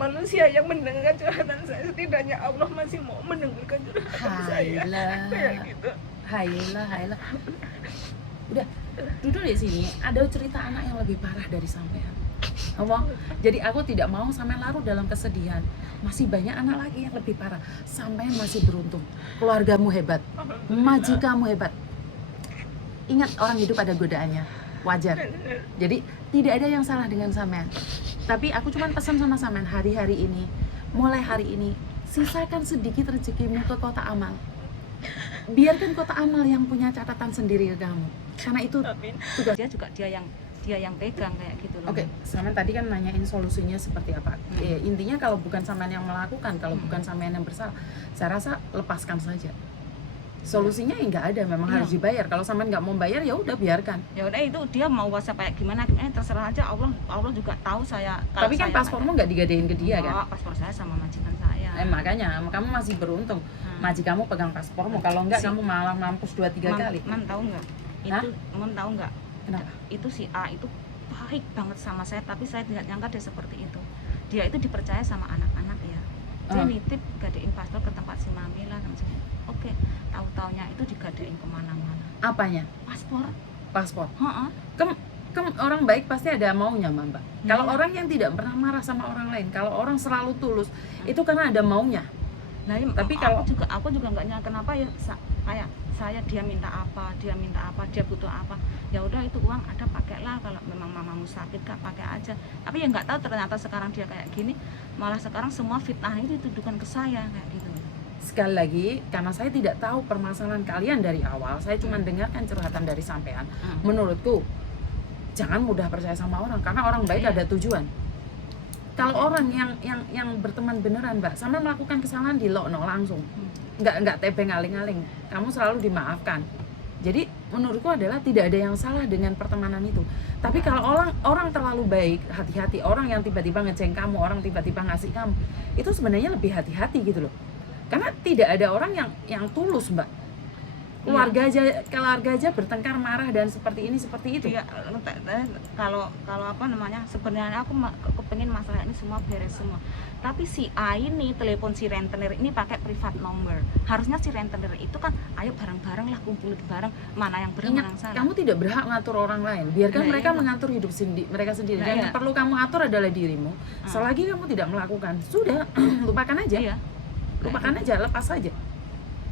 manusia yang mendengarkan curhatan saya, setidaknya Allah masih mau mendengarkan curhatan saya. Kayak gitu. Hailah. Udah, duduk di sini. Ada cerita anak yang lebih parah dari sampean. Ngomong. Jadi aku tidak mau sampean larut dalam kesedihan. Masih banyak anak lagi yang lebih parah. Sampean masih beruntung. Keluargamu hebat. Majikamu hebat. Ingat, orang hidup ada godaannya. Wajar. Jadi tidak ada yang salah dengan sampean. Tapi aku cuma pesan sama sampean, hari-hari ini, mulai hari ini, sisakan sedikit rezekimu ke kota amal. Biarkan kota amal yang punya catatan sendiri ke kamu. Karena itu tugas. Dia juga dia yang pegang kayak gitu loh. Oke, sampean tadi kan nanyain solusinya seperti apa. Intinya kalau bukan sampean yang melakukan, kalau bukan sampean yang bersalah, saya rasa lepaskan saja. Solusinya nggak ada, memang harus dibayar. Kalau sampean nggak mau bayar, ya udah biarkan. Ya udah, itu dia mau WhatsApp kayak gimana, terserah aja. Allah juga tahu saya. Tapi kan paspormu nggak digadein ke dia kan? Paspor saya sama majikan saya. Makanya kamu masih beruntung. Majikanmu pegang paspormu. Kalau enggak, kamu malah mampus 2-3 kali. Mam tahu nggak? Itu Mam tahu nggak? Kenapa? Itu si A itu baik banget sama saya, tapi saya tidak nyangka dia seperti itu. Dia itu dipercaya sama anak-anak ya. Dia nitip gadein paspor ke tempat si Mamila dan sebagainya. Oke, tahu-taunya itu digadein kemana-mana. Apanya? Paspor. Orang baik pasti ada maunya, Mbak. Kalau orang yang tidak pernah marah sama orang lain, kalau orang selalu tulus, itu karena ada maunya. Nah, tapi kalau aku juga nggak nyangka kenapa ya, kayak saya dia minta apa, dia butuh apa, ya udah itu uang ada, pakailah. Kalau memang mamamu sakit kak, pakai aja. Tapi ya nggak tahu ternyata sekarang dia kayak gini, malah sekarang semua fitnah itu dituduhkan ke saya kayak gitu. Sekali lagi, karena saya tidak tahu permasalahan kalian dari awal, saya cuma dengarkan curhatan dari sampean. Menurutku, jangan mudah percaya sama orang, karena orang baik ada tujuan. Kalau orang yang berteman beneran, Mbak, sama melakukan kesalahan di lokno langsung, nggak tebeng aling-aling, kamu selalu dimaafkan. Jadi menurutku adalah tidak ada yang salah dengan pertemanan itu. Tapi kalau orang terlalu baik, hati-hati. Orang yang tiba-tiba ngeceng kamu, orang tiba-tiba ngasih kamu, itu sebenarnya lebih hati-hati gitu loh. Karena tidak ada orang yang tulus, Mbak. Keluarga aja bertengkar, marah dan seperti itu. Ya, kalau apa namanya, sebenarnya aku kepengin masalah ini semua beres semua. Tapi si A ini telepon si rentenir ini pakai privat number. Harusnya si rentenir itu kan, ayo bareng-bareng lah, kumpul bareng, mana yang benar, mana yang salah. Kamu tidak berhak ngatur orang lain. Biarkan mereka mengatur hidup mereka sendiri. Dan yang perlu kamu atur adalah dirimu. Selagi kamu tidak melakukan, sudah lupakan aja. Lupakan aja, lepas saja.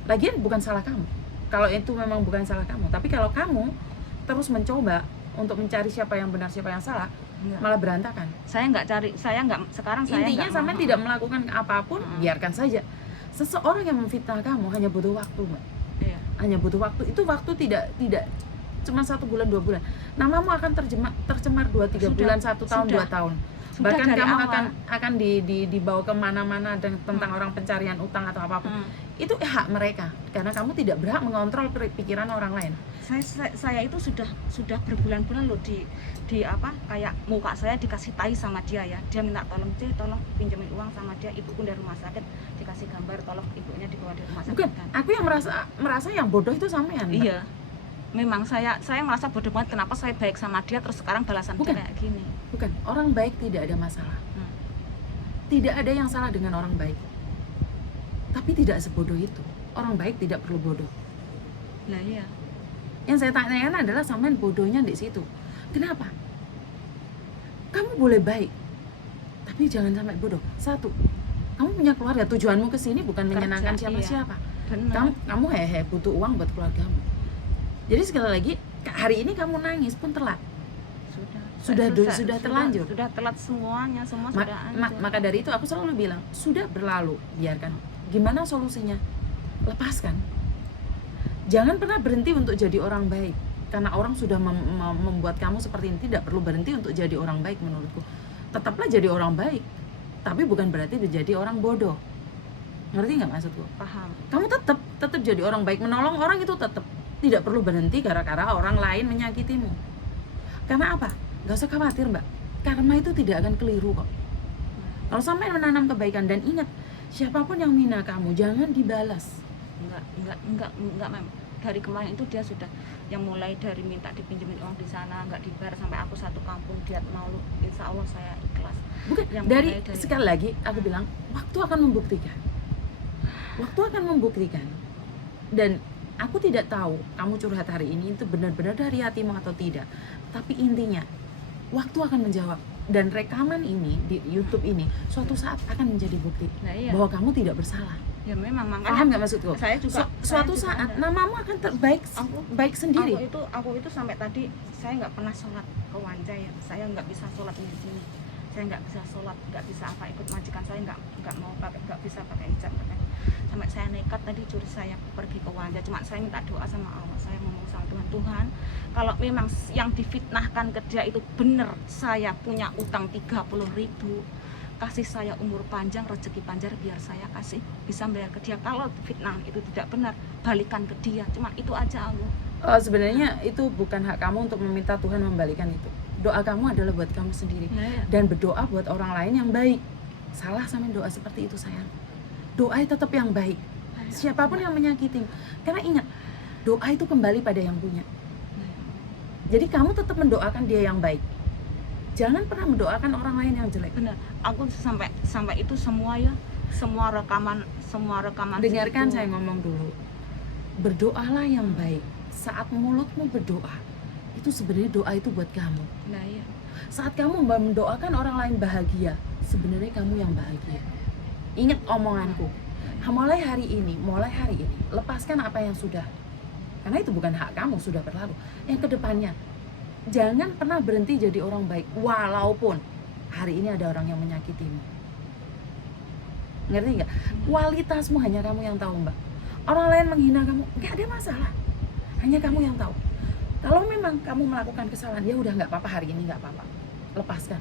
Lagian bukan salah kamu. Kalau itu memang bukan salah kamu, tapi kalau kamu terus mencoba untuk mencari siapa yang benar, siapa yang salah, malah berantakan. Intinya sampai tidak melakukan apapun, biarkan saja. Seseorang yang memfitnah kamu hanya butuh waktu, Mbak. Hanya butuh waktu. Itu waktu tidak cuma 1 bulan 2 bulan. Namamu akan tercemar 2-3 bulan, 1 tahun, 2 tahun. Bahkan kamu akan dibawa kemana-mana tentang orang pencarian utang atau apapun. Itu hak mereka, karena kamu tidak berhak mengontrol pikiran orang lain. Saya itu sudah berbulan-bulan loh di apa, kayak muka saya dikasih tai sama dia ya. Dia minta tolong pinjemin uang sama dia, ibuku dari rumah sakit, dikasih gambar tolong ibunya dibawa dari rumah sakit. Bukan, aku yang merasa yang bodoh itu sampean. Iya. Memang saya merasa bodoh banget, kenapa saya baik sama dia terus sekarang balasan dia kayak gini. Bukan, orang baik tidak ada masalah. Tidak ada yang salah dengan orang baik. Tapi tidak sebodoh itu. Orang baik tidak perlu bodoh. Nah iya. Yang saya tanyakan adalah sampean bodohnya di situ. Kenapa? Kamu boleh baik, tapi jangan sampai bodoh. 1, kamu punya keluarga, tujuanmu ke sini bukan menyenangkan siapa-siapa. Kamu butuh uang buat keluargamu. Jadi sekali lagi, hari ini kamu nangis pun telat. Sudah terlanjur. Sudah telat semuanya, semua sudah hancur. Maka dari itu aku selalu bilang, sudah berlalu, biarkan. Gimana solusinya? Lepaskan. Jangan pernah berhenti untuk jadi orang baik. Karena orang sudah membuat kamu seperti ini, tidak perlu berhenti untuk jadi orang baik menurutku. Tetaplah jadi orang baik, tapi bukan berarti menjadi orang bodoh. Ngerti nggak maksudku? Paham. Kamu tetap jadi orang baik, menolong orang itu tetap. Tidak perlu berhenti gara-gara orang lain menyakitimu. Karena apa? Gak usah khawatir, Mbak. Karma itu tidak akan keliru kok. Kalau sampai menanam kebaikan, dan ingat, siapapun yang menghina kamu jangan dibalas. Enggak, Mem. dari kemarin itu dia sudah yang mulai dari minta dipinjemin uang di sana nggak dibayar sampai aku satu kampung dia mau, insya Allah saya ikhlas. Bukan, Yang dari mulai sekali lagi aku bilang waktu akan membuktikan. Waktu akan membuktikan. Dan aku tidak tahu kamu curhat hari ini itu benar-benar dari hatimu atau tidak. Tapi intinya waktu akan menjawab. Dan rekaman ini di YouTube ini suatu saat akan menjadi bukti Nah, iya. bahwa kamu tidak bersalah. Ya memang Paham makanya nggak maksudku? saya juga Suatu saya juga saat ada. namamu akan terbaik baik sendiri. Aku itu sampai tadi saya nggak pernah sholat ke Wanja ya, saya nggak bisa sholat di sini, saya nggak bisa sholat, nggak bisa apa ikut majikan saya nggak mau pakai, nggak bisa pakai hijab katanya. Sampai saya nekat tadi curi saya pergi ke Wanja, cuma saya minta doa sama Allah, saya ngomong sama Tuhan, Tuhan kalau memang yang difitnahkan ke dia itu benar, saya punya utang 30.000, kasih saya umur panjang, rezeki panjang biar saya kasih bisa bayar ke dia. Kalau fitnah itu tidak benar, balikan ke dia. Cuma itu aja Allah. Sebenarnya itu bukan hak kamu untuk meminta Tuhan membalikan itu. Doa kamu adalah buat kamu sendiri. Ya. Dan berdoa buat orang lain yang baik. Salah sama doa seperti itu sayang. Doa tetap yang baik. Siapapun yang menyakiti. Karena ingat, doa itu kembali pada yang punya. Jadi kamu tetap mendoakan dia yang baik. Jangan pernah mendoakan orang lain yang jelek. Benar. Aku sampai itu semua ya, semua rekaman Dengarkan situ. saya ngomong dulu. Berdoalah yang baik. Saat mulutmu berdoa, itu sebenarnya doa itu buat kamu. Nah, iya. Saat kamu mendoakan orang lain bahagia, sebenarnya kamu yang bahagia. Ingat omonganku. Mulai hari ini, lepaskan apa yang sudah. Karena itu bukan hak kamu, sudah berlalu. Yang kedepannya, jangan pernah berhenti jadi orang baik, walaupun hari ini ada orang yang menyakitimu. Ngerti nggak? Kualitasmu hanya kamu yang tahu, Mbak. Orang lain menghina kamu, nggak ada masalah. Hanya kamu yang tahu. Kalau memang kamu melakukan kesalahan, ya udah nggak apa-apa hari ini, nggak apa-apa. Lepaskan.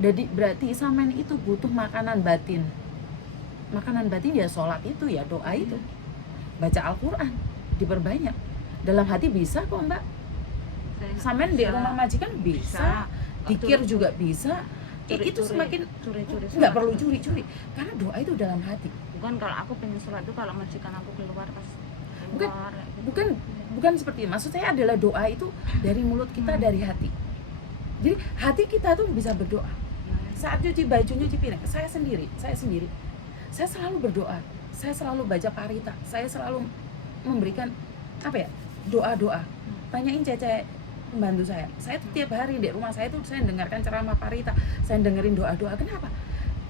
Jadi berarti Samen itu butuh makanan batin. Makanan batin ya sholat itu, ya doa itu. Baca Al-Quran, diperbanyak. Dalam hati bisa kok, Mbak. Samen di rumah majikan bisa, dikir juga bisa. Itu semakin curi-curi nggak perlu curi-curi, karena doa itu dalam hati. Bukan kalau aku pengen sholat itu kalau majikan aku keluar pas Bukan, keluar, gitu. bukan seperti itu. Maksud saya adalah doa itu dari mulut kita, dari hati. Jadi hati kita tuh bisa berdoa. Saat cuci baju, nyuci piring, saya sendiri, saya selalu berdoa, saya selalu baca parita, saya selalu memberikan apa ya, doa-doa. Tanyain Cece, pembantu saya tuh tiap hari di rumah saya tuh saya dengarkan ceramah parita, saya dengerin doa-doa. Kenapa?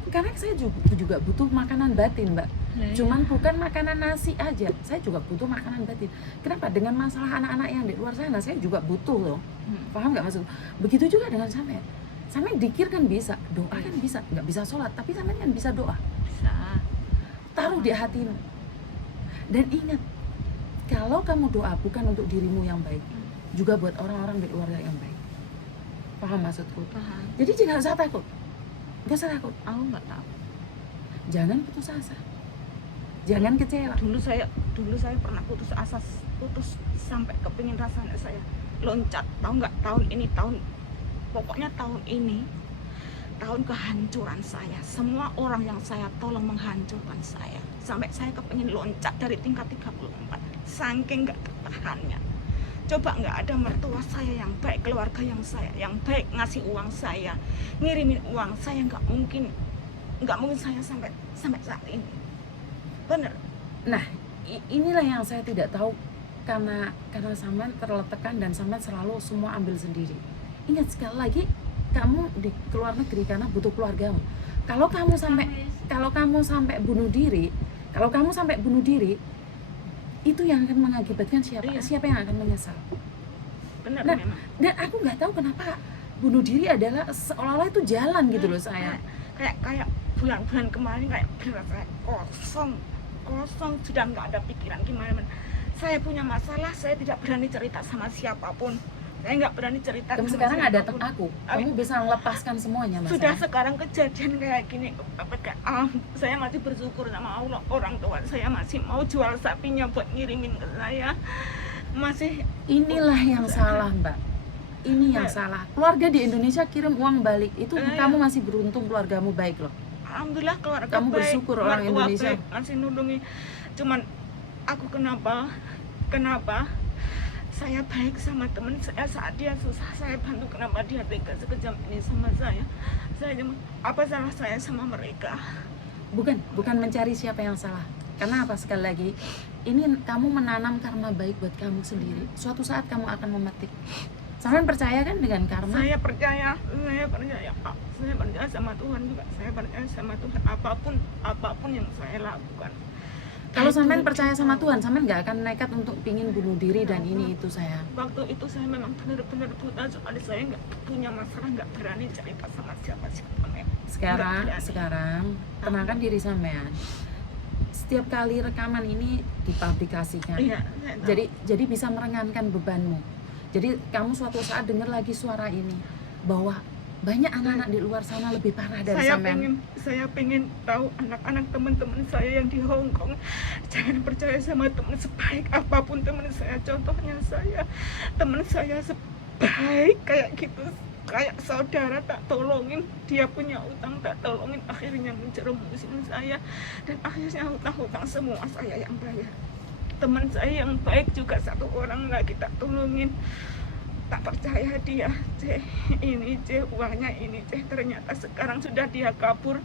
Karena saya juga butuh makanan batin, Mbak. Cuman bukan makanan nasi aja, saya juga butuh makanan batin. Kenapa? Dengan masalah anak-anak yang di luar sana, saya juga butuh loh. Paham nggak maksud? Begitu juga dengan Samen. Samen dikir kan bisa, doa kan bisa, nggak bisa sholat, tapi Samen kan bisa doa. Bisa. Taruh di hatimu. Dan ingat, kalau kamu doa bukan untuk dirimu yang baik, juga buat orang-orang di luar yang baik. Paham maksudku? Paham. Jadi jangan usah takut. Gak usah takut. Aku nggak tahu. Jangan putus asa. Jangan kecewa. Dulu saya pernah putus asa, putus sampai kepingin rasanya saya loncat. Tahu nggak, pokoknya tahun ini tahun kehancuran saya. Semua orang yang saya tolong menghancurkan saya. Sampai saya kepingin loncat dari tingkat 34. Saking nggak tertahannya. Coba nggak ada mertua saya yang baik, keluarga yang baik ngasih uang saya, ngirimin uang saya, nggak mungkin saya sampai saat ini. Bener. Nah, inilah yang saya tidak tahu, karena Samen terletekan dan Samen selalu semua ambil sendiri. Ingat sekali lagi, kamu di keluar negeri karena butuh keluargamu. Kalau kamu sampai bunuh diri, itu yang akan mengakibatkan siapa? Iya. Siapa yang akan menyesal? Bener Nah, memang. dan aku nggak tahu kenapa bunuh diri adalah seolah-olah itu jalan gitu loh saya. Kayak bulan-bulan kemarin kayak berasa kosong, sudah nggak ada pikiran gimana. Saya punya masalah, saya tidak berani cerita sama siapapun. Saya nggak berani cerita. Kamu sama sekarang ada siapapun. aku, kamu bisa melepaskan semuanya mas. Sudah sekarang kejadian kayak gini, saya masih bersyukur sama Allah. Orang tua saya masih mau jual sapinya buat ngirimin ke saya. Masih. Inilah yang salah mbak. Ini yang salah. Keluarga di Indonesia kirim uang balik, itu kamu masih beruntung, keluargamu baik loh. Alhamdulillah keluarga kamu baik, bersyukur orang mertua Indonesia baik, masih nulungi. Cuman aku kenapa Kenapa? Saya baik sama teman saya saat dia susah, saya bantu. Kenapa dia tega sekejam ini sama saya? Apa salah saya sama mereka? Bukan mencari siapa yang salah. Karena apa, sekali lagi, ini kamu menanam karma baik buat kamu sendiri. Suatu saat kamu akan memetik. Sampean percaya kan dengan karma? Saya percaya sama Tuhan juga. Saya percaya sama Tuhan, apapun yang saya lakukan. Kalau sampean percaya sama Tuhan, sampean nggak akan nekat untuk pingin bunuh diri dan ini itu sayang. Waktu itu saya memang benar-benar buta, soalnya saya nggak punya masalah, nggak berani cerita sama siapa-siapa. Sekarang tenangkan diri sampean. Setiap kali rekaman ini dipublikasikan, Iya, jadi bisa meringankan bebanmu. Jadi kamu suatu saat dengar lagi suara ini bahwa banyak anak-anak di luar sana lebih parah dari sampean. Saya pengen tahu anak-anak teman-teman saya yang di Hong Kong. Jangan percaya sama teman sebaik apapun teman saya. Contohnya teman saya sebaik kayak gitu, kayak saudara tak tolongin, dia punya utang tak tolongin, akhirnya menjerumusin saya, dan akhirnya hutang-hutang semua saya yang bayar. Teman saya yang baik juga satu orang lagi tak tolongin, tak percaya dia, uangnya ini, ternyata sekarang sudah dia kabur.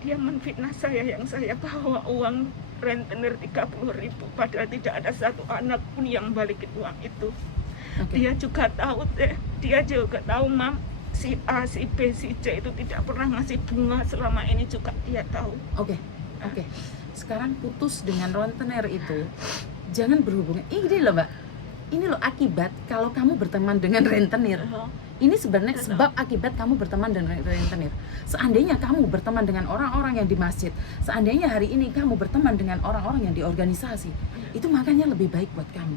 Dia menfitnah saya yang saya bawa uang rentenir 30.000, padahal tidak ada satu anak pun yang balikin uang itu. Okay. Dia juga tahu mam, si A, si B, si C itu tidak pernah ngasih bunga selama ini juga dia tahu. Oke. Sekarang putus dengan rentenir itu, jangan berhubungan. Ini loh mbak, ini loh akibat kalau kamu berteman dengan rentenir. Ini sebenarnya sebab akibat kamu berteman dengan rentenir. Seandainya kamu berteman dengan orang-orang yang di masjid, seandainya hari ini kamu berteman dengan orang-orang yang di organisasi, itu makanya lebih baik buat kamu.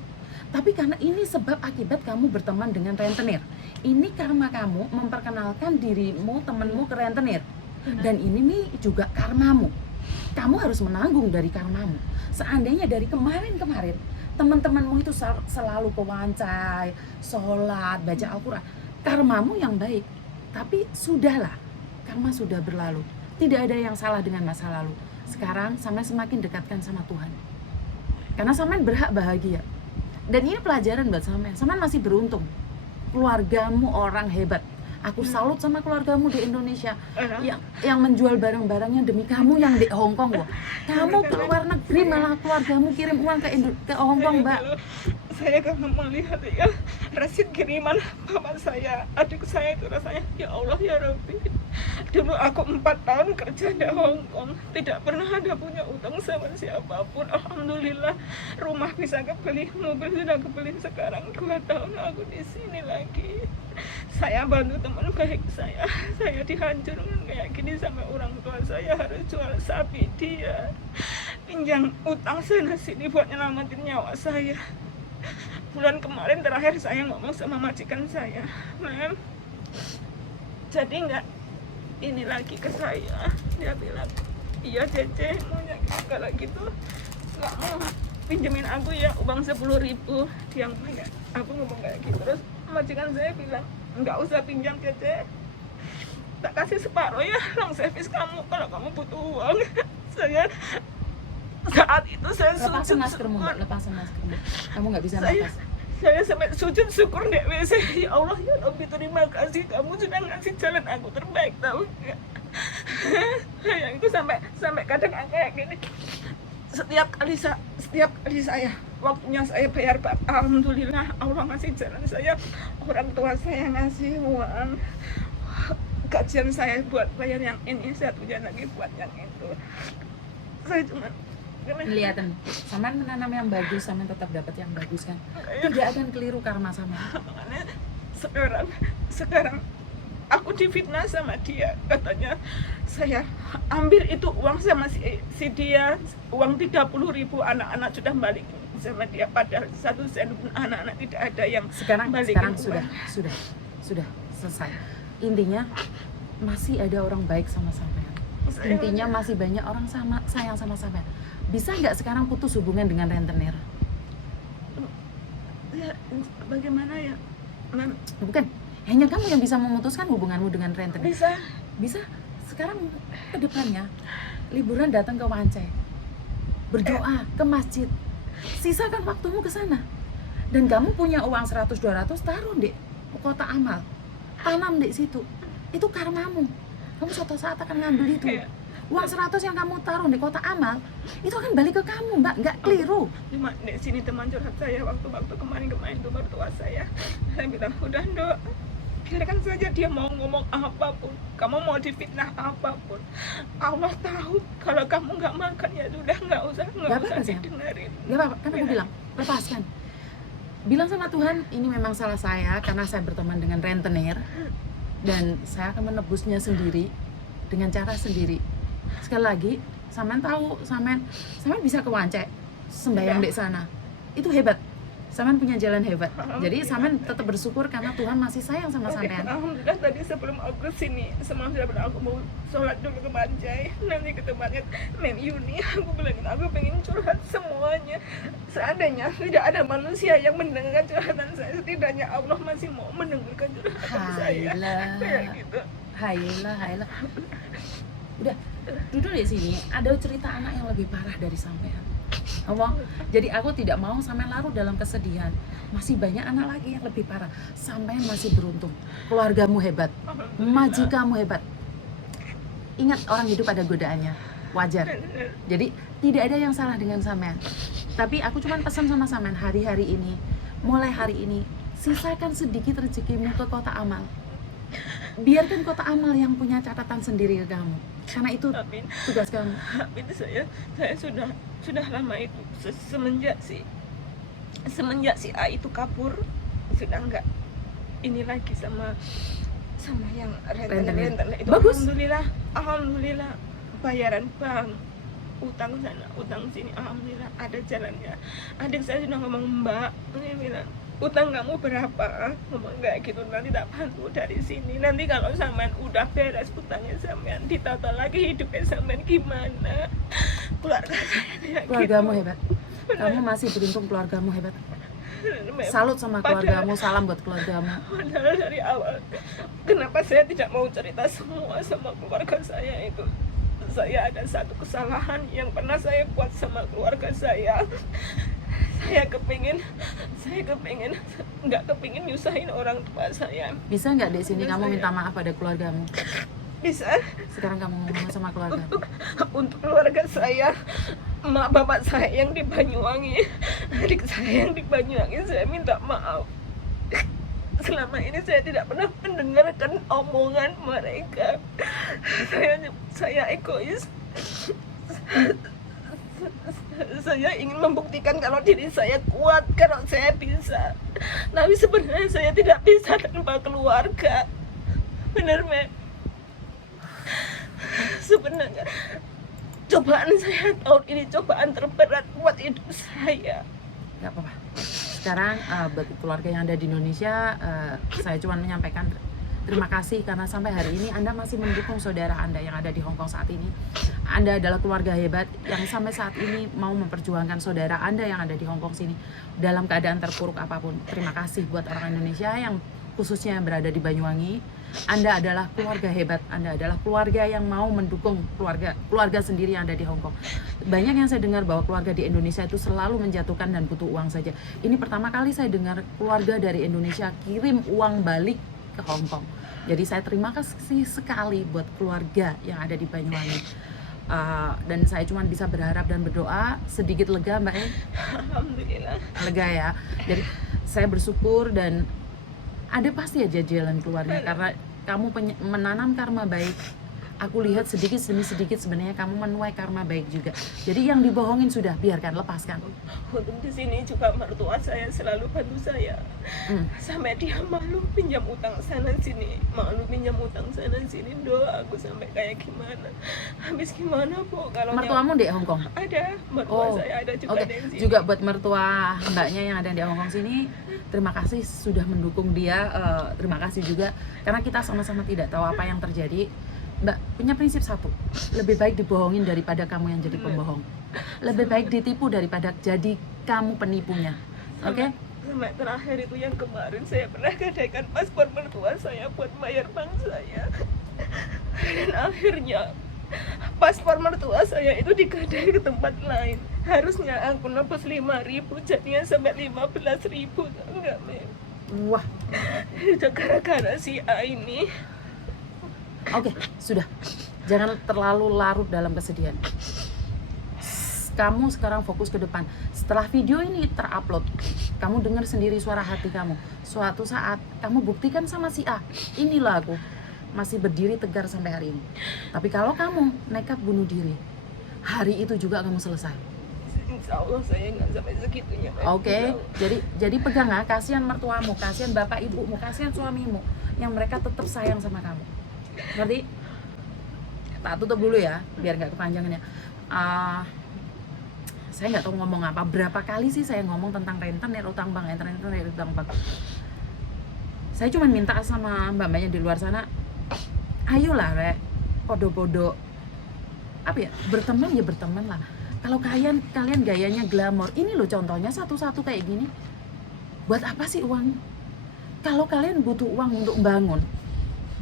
Tapi karena ini sebab akibat kamu berteman dengan rentenir, ini karma kamu memperkenalkan dirimu, temenmu ke rentenir. Dan ini nih juga karmamu. Kamu harus menanggung dari karmamu. Seandainya dari kemarin-kemarin teman-temanmu itu selalu pewancai, sholat, baca Al-Quran, karmamu yang baik. Tapi sudahlah, karma sudah berlalu. Tidak ada yang salah dengan masa lalu. Sekarang sampai semakin dekatkan sama Tuhan. Karena sampean berhak bahagia. Dan ini pelajaran buat sampean. Sampean masih beruntung. Keluargamu orang hebat. Aku salut sama keluargamu di Indonesia yang menjual barang-barangnya demi kamu yang di Hong Kong loh. Kamu ke luar negeri malah keluargamu kirim uang ke Hong Kong, Mbak. Saya kalau melihat ya rasid kiriman bapak saya, adik saya itu rasanya ya Allah ya Rabbi. Dulu aku 4 tahun kerja di Hong Kong, tidak pernah ada punya utang sama siapapun. Alhamdulillah rumah bisa kebeli, mobil sudah kebeli. Sekarang 2 tahun aku di sini lagi. Saya bantu teman baik saya dihancurkan kayak gini sampai orang tua saya harus jual sapi dia, pinjam utang sana sini buat nyelamatin nyawa saya. Bulan kemarin terakhir saya ngomong sama majikan saya, Mem, jadi nggak ini lagi ke saya. Dia bilang, iya Cece, maunya kalau gitu nggak mau pinjemin aku ya uang 10.000. Dia nggak, aku ngomong kayak gitu. Terus majikan saya bilang, nggak usah pinjam Cece, tak kasih separuh ya long service kamu kalau kamu butuh uang. Saya saat itu saya lepasin maskermu, Mbak. Lepasin maskermu. Kamu nggak bisa nafas. Saya sampai sujud syukur di WC. Ya Allah ya Rabbi, terima kasih kamu sudah ngasih jalan aku terbaik, tahu nggak? Saya itu sampai kadang kayak gini. Setiap kali saya waktunya saya bayar, alhamdulillah Allah ngasih jalan saya, orang tua saya ngasih uang, gajian saya buat bayar yang ini, saya punya lagi buat yang itu. Saya cuma kelihatan sampean menanam yang bagus, sampean tetap dapat yang bagus kan, tidak akan keliru karma sama. Sekarang aku difitnah sama dia, katanya saya ambil itu uang sama si dia, uang 30.000, anak-anak sudah balik sama dia, padahal 1 sen pun anak-anak tidak ada yang sekarang sudah selesai. Intinya masih ada orang baik sama sampean. Intinya masih banyak orang sayang sama sampean. Bisa nggak sekarang putus hubungan dengan rentenir? Ya, bagaimana ya? Bukan, hanya kamu yang bisa memutuskan hubunganmu dengan rentenir. Bisa. Sekarang ke depannya liburan datang ke Wancai, berdoa ke masjid, sisakan waktumu ke sana. Dan kamu punya uang 100-200, taruh di kotak amal, tanam di situ. Itu karmamu. Kamu suatu saat akan ngambil itu. Kayak Uang 100 yang kamu taruh di kotak amal, itu akan balik ke kamu, Mbak. Nggak keliru. di sini teman curhat saya waktu kemarin tuh mertua saya bilang, udah Ndok, biarkan saja dia mau ngomong apapun, kamu mau difitnah apapun, Allah tahu kalau kamu nggak makan ya sudah, nggak usah apa-apa, sayang. didengerin. Gak apa-apa, kan aku bilang, lepaskan. Bilang sama Tuhan, ini memang salah saya karena saya berteman dengan rentenir dan saya akan menebusnya sendiri dengan cara sendiri. Sekali lagi, sampean tahu, sampean bisa ke Wancek sembahyang di sana. Itu hebat. Sampean punya jalan hebat. Jadi sampean tetap bersyukur karena Tuhan masih sayang sama sampean. Alhamdulillah tadi sebelum aku kesini, semalam sudah aku mau sholat dulu ke Banjai, nanti ke tempatnya Mem Yuni, aku bilangin aku pengen curhat semuanya. Seandainya tidak ada manusia yang mendengarkan curhatan saya, setidaknya Allah masih mau mendengarkan curhatan saya. Kayak gitu. Hailah. Udah, duduk di sini. Ada cerita anak yang lebih parah dari sampean. Ngomong, jadi aku tidak mau sampean larut dalam kesedihan. Masih banyak anak lagi yang lebih parah. Sampean masih beruntung. Keluargamu hebat, majikanmu hebat. Ingat, orang hidup ada godaannya, wajar. Jadi tidak ada yang salah dengan sampean. Tapi aku cuma pesan sama sampean, hari-hari ini, mulai hari ini, sisakan sedikit rezekimu ke kotak amal. Biarkan kotak amal yang punya catatan sendiri ke kamu, karena itu Amin. tugas kamu. Amin. Saya sudah lama itu semenjak si A itu kabur, sudah enggak ini lagi sama yang rentenir itu. Bagus. Alhamdulillah bayaran bank, utang sana utang sini, alhamdulillah ada jalannya. Adik saya sudah ngomong, Mbak, dia bilang, utang kamu berapa? Ngomong kayak gitu, nanti tak bantu dari sini. Nanti kalau sampean udah beres utangnya sampean, ditata lagi hidupnya sampean gimana? Keluarga saya kayak Keluargamu gitu. hebat. Kamu masih beruntung, keluargamu hebat. Salut sama keluargamu, salam buat keluargamu. Padahal dari awal, kenapa saya tidak mau cerita semua sama keluarga saya itu? Saya ada satu kesalahan yang pernah saya buat sama keluarga saya. Saya kepingin nggak kepingin nyusahin orang tua saya. Bisa nggak di sini kamu minta maaf pada keluargamu? Bisa. Sekarang kamu ngomong sama keluarga. Untuk keluarga saya, emak bapak saya yang di Banyuwangi, adik saya yang di Banyuwangi, saya minta maaf. Selama ini saya tidak pernah mendengarkan omongan mereka. Saya egois. Saya ingin membuktikan kalau diri saya kuat, kalau saya bisa. Tapi sebenarnya saya tidak bisa tanpa keluarga. Benar, Mek? Sebenarnya cobaan saya tahun ini cobaan terberat buat hidup saya. Nggak apa-apa. Sekarang buat keluarga yang ada di Indonesia, saya cuma menyampaikan terima kasih karena sampai hari ini Anda masih mendukung saudara Anda yang ada di Hong Kong saat ini. Anda adalah keluarga hebat yang sampai saat ini mau memperjuangkan saudara Anda yang ada di Hong Kong sini dalam keadaan terpuruk apapun. Terima kasih buat orang Indonesia yang khususnya yang berada di Banyuwangi. Anda adalah keluarga hebat, Anda adalah keluarga yang mau mendukung keluarga sendiri yang ada di Hong Kong. Banyak yang saya dengar bahwa keluarga di Indonesia itu selalu menjatuhkan dan butuh uang saja. Ini pertama kali saya dengar keluarga dari Indonesia kirim uang balik ke Hong Kong. Jadi saya terima kasih sekali buat keluarga yang ada di Banyuwangi. Dan saya cuma bisa berharap dan berdoa sedikit lega, Mbak. Alhamdulillah. Lega ya. Jadi saya bersyukur dan ada pasti aja jalan keluarnya karena kamu menanam karma baik. Aku lihat sedikit demi sedikit sebenarnya kamu menuai karma baik juga. Jadi yang dibohongin sudah, biarkan, lepaskan. Untuk di sini juga mertua saya selalu bantu saya. Sampai dia malu pinjam utang sana sini, doa aku sampai kayak gimana. Habis gimana, Bu? Kalau mertuamu di Hong Kong? Ada, mertua saya ada juga di sini. Juga buat mertua mbaknya yang ada di Hong Kong sini, terima kasih sudah mendukung dia. Terima kasih juga karena kita sama-sama tidak tahu apa yang terjadi. Mbak punya prinsip satu, lebih baik dibohongin daripada kamu yang jadi pembohong. Lebih baik ditipu daripada jadi kamu penipunya. Oke? Sampai terakhir itu yang kemarin saya pernah gadaikan paspor mertua saya buat bayar bank saya. Dan akhirnya paspor mertua saya itu digadai ke tempat lain. Harusnya aku nebus 5.000, jadinya sampai 15.000. Enggak, Mem. Wah, Itu gara-gara si A ini. oke, sudah. Jangan terlalu larut dalam kesedihan. Kamu sekarang fokus ke depan. Setelah video ini terupload, kamu dengar sendiri suara hati kamu. Suatu saat kamu buktikan sama si A, inilah aku masih berdiri tegar sampai hari ini. Tapi kalau kamu nekat bunuh diri, hari itu juga kamu selesai. Insya Allah saya nggak sampai segitunya, Mem. Oke, Insya Allah. jadi pegang ya, kasihan mertuamu, kasihan bapak ibumu, kasihan suamimu, yang mereka tetap sayang sama kamu. Ngerti? Tak tutup dulu ya, biar nggak kepanjangan ya. Saya nggak tahu ngomong apa. Berapa kali sih saya ngomong tentang rentenir utang bank, rentenir utang bank. Saya cuma minta sama mbak-mbaknya di luar sana, ayolah rek, podo-podo apa ya, berteman ya berteman lah. Kalau kalian gayanya glamor, ini loh contohnya satu-satu kayak gini. Buat apa sih uang? Kalau kalian butuh uang untuk bangun,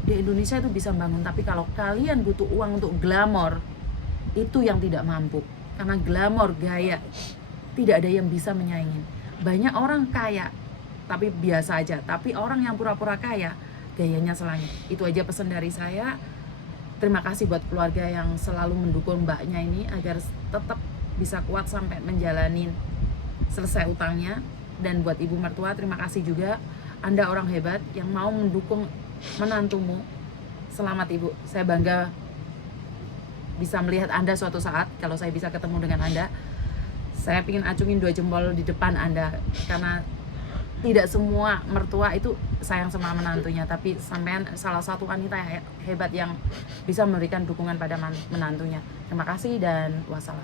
di Indonesia itu bisa bangun. Tapi kalau kalian butuh uang untuk glamor, itu yang tidak mampu. Karena glamor, gaya, tidak ada yang bisa menyaingin. Banyak orang kaya, tapi biasa aja. Tapi orang yang pura-pura kaya, gayanya selangit. Itu aja pesan dari saya. Terima kasih buat keluarga yang selalu mendukung mbaknya ini agar tetap bisa kuat sampai menjalani selesai utangnya. Dan buat ibu mertua, terima kasih juga. Anda orang hebat yang mau mendukung menantumu. Selamat ibu, saya bangga bisa melihat Anda suatu saat. Kalau saya bisa ketemu dengan Anda, saya ingin acungin 2 jempol di depan Anda. Karena tidak semua mertua itu sayang sama menantunya, tapi sampean salah satu wanita hebat yang bisa memberikan dukungan pada menantunya. Terima kasih dan wassalam.